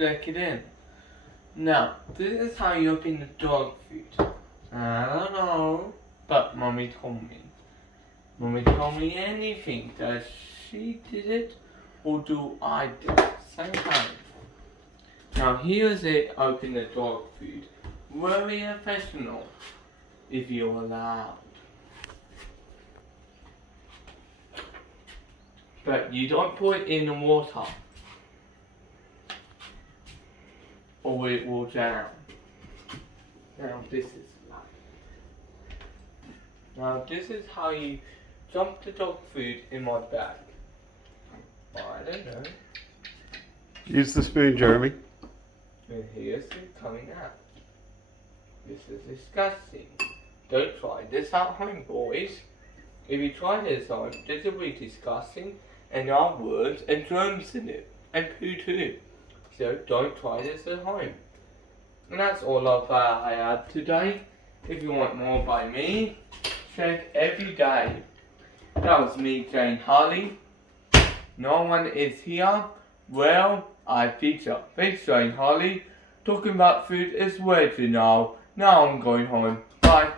stick it in. Now, this is how you open the dog food. I don't know, but Mommy told me. Mommy told me anything. Does she did it, or do I do it? Same time. Now here's it. Open the dog food. Very professional, if you're allowed. But you don't put it in the water, or it will drown. Now this is Now this is how you dump the dog food in my bag. I don't know. Use the spoon, Jeremy. And here's it coming out. This is disgusting. Don't try this at home, boys. If you try this at home, this will be disgusting, and there are worms and germs in it, and poo too. So don't try this at home. And that's all of I had today. If you want more by me, check every day. That was me, Jane Harley. No one is here. Well, I feature. Thanks, Jane Harley. Talking about food is weird now. Now I'm going home. Bye.